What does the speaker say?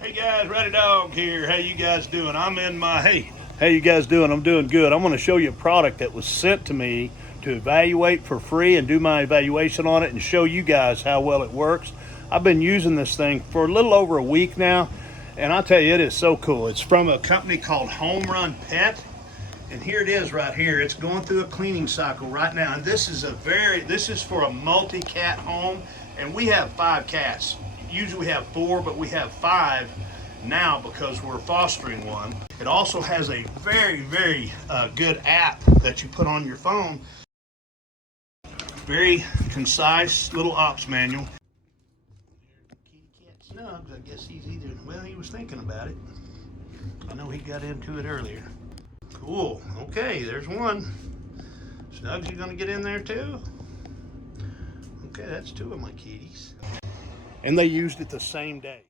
Hey guys, Ready Dog here. How you guys doing? How you guys doing? I'm doing good. I'm going to show you a product that was sent to me to evaluate for free and do my evaluation on it and show you guys how well it works. I've been using this thing for a little over a week now, and I'll tell you, it is so cool. It's from a company called Homerunpet, and here it is right here. It's going through a cleaning cycle right now, and this is for a multi-cat home, and we have 5 cats. Usually we have 4, but we have 5 now because we're fostering one. It also has a very good app that you put on your phone. Very concise little ops manual. Kitty cat Snugs, I guess he was thinking about it. I know he got into it earlier. Cool. Okay, there's one. Snugs, you gonna get in there too? Okay, that's 2 of my kitties. And they used it the same day.